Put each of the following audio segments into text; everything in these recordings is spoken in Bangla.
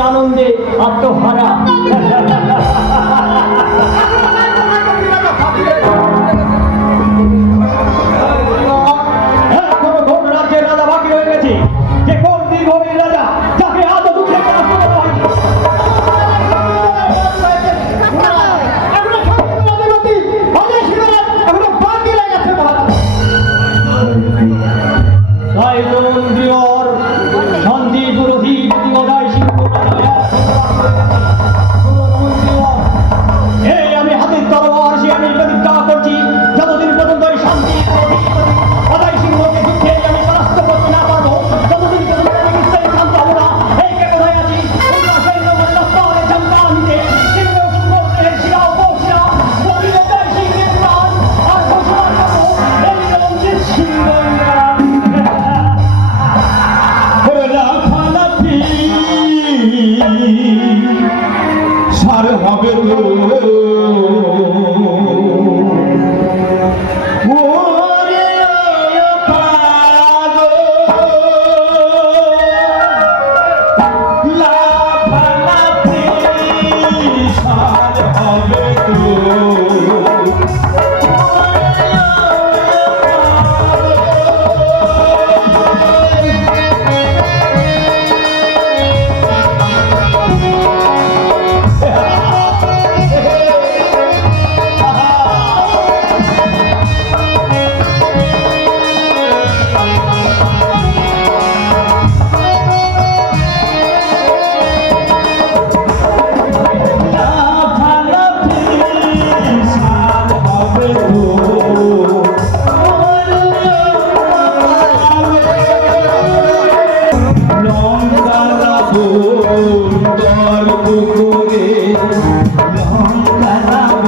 আনন্দে আত্মহারা। 감사합니다. আমার বুকুরে লঙ্কা রাবণ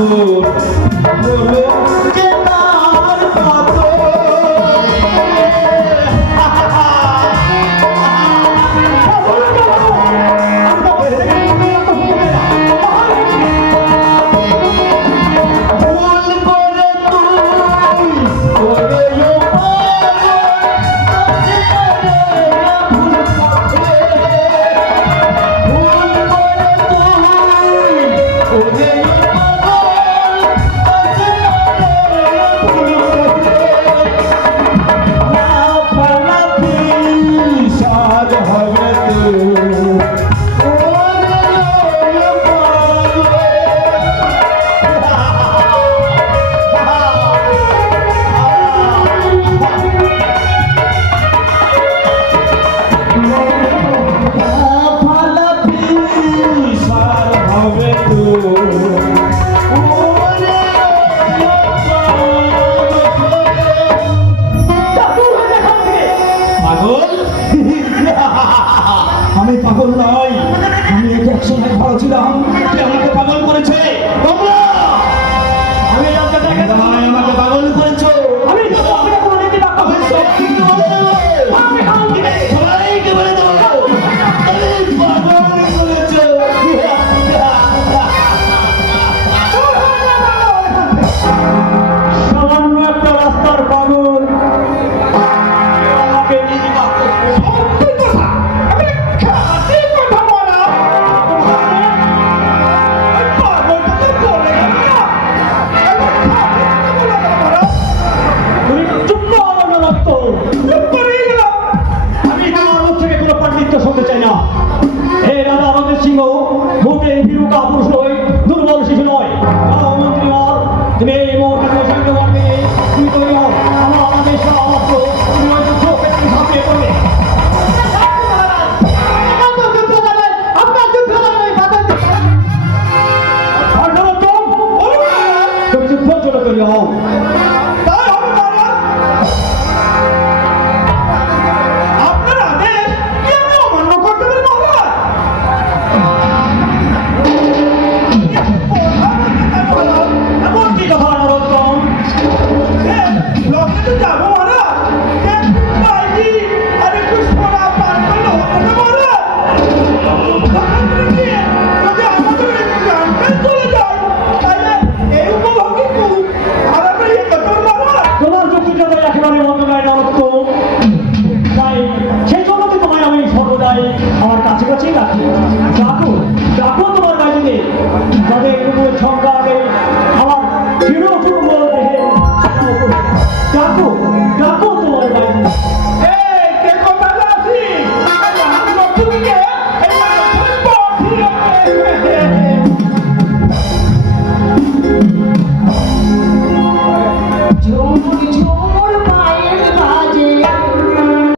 সময় ভালো ছিলাম তুই আমাকে পাগল করেছে। তোমরা আমি আমাকে পাগল করেছ।